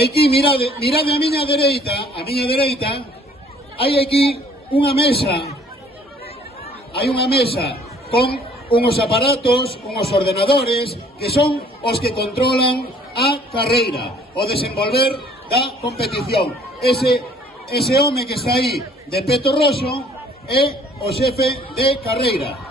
Aquí, mirade a miña dereita, hai aquí unha mesa, con unhos aparatos, unhos ordenadores, que son os que controlan a carreira, o desenvolver da competición. Ese home que está aí de peto roxo é o xefe de carreira.